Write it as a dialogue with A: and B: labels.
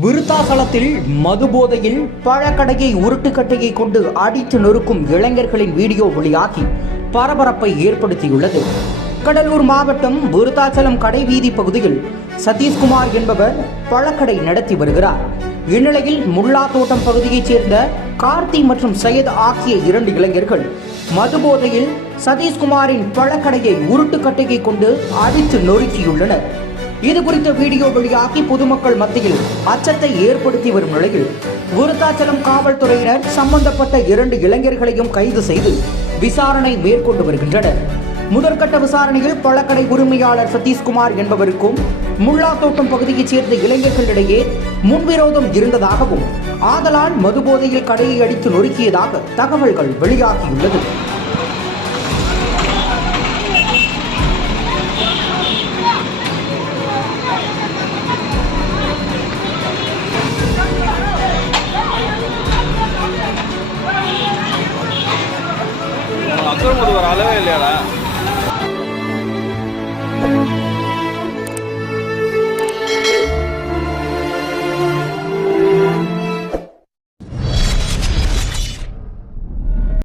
A: விருத்தாசலத்தில் மதுபோதையில் பழக்கடையை உருட்டுக்கட்டையை கொண்டு அடித்து நொறுக்கும் இளைஞர்களின் வீடியோ வெளியாகி பரபரப்பை ஏற்படுத்தியுள்ளது. கடலூர் மாவட்டம் விருத்தாச்சலம் கடைவீதி பகுதியில் சதீஷ்குமார் என்பவர் பழக்கடை நடத்தி வருகிறார். இந்நிலையில் முல்லா தோட்டம் பகுதியைச் சேர்ந்த கார்த்தி மற்றும் சையத் ஆகிய இரண்டு இளைஞர்கள் மதுபோதையில் சதீஷ்குமாரின் பழக்கடையை உருட்டுக்கட்டையை கொண்டு அடித்து நொறுக்கியுள்ளனர். இது குறித்த வீடியோ வெளியாகி பொதுமக்கள் மத்தியில் அச்சத்தை ஏற்படுத்தி வரும் நிலையில் விருத்தாச்சலம் காவல்துறையினர் சம்பந்தப்பட்ட இரண்டு இளைஞர்களையும் கைது செய்து விசாரணை மேற்கொண்டு வருகின்றனர். முதற்கட்ட விசாரணையில் பழக்கடை உரிமையாளர் சதீஷ்குமார் என்பவருக்கும் முல்லாத்தோட்டம் பகுதியைச் சேர்ந்த இளைஞர்களிடையே முன்விரோதம் இருந்ததாகவும் ஆதலால் மதுபோதையில் கடையை அடித்து நொறுக்கியதாக தகவல்கள் வெளியாகியுள்ளது. மக்கள் ஒரு அளவே இல்லையாடா?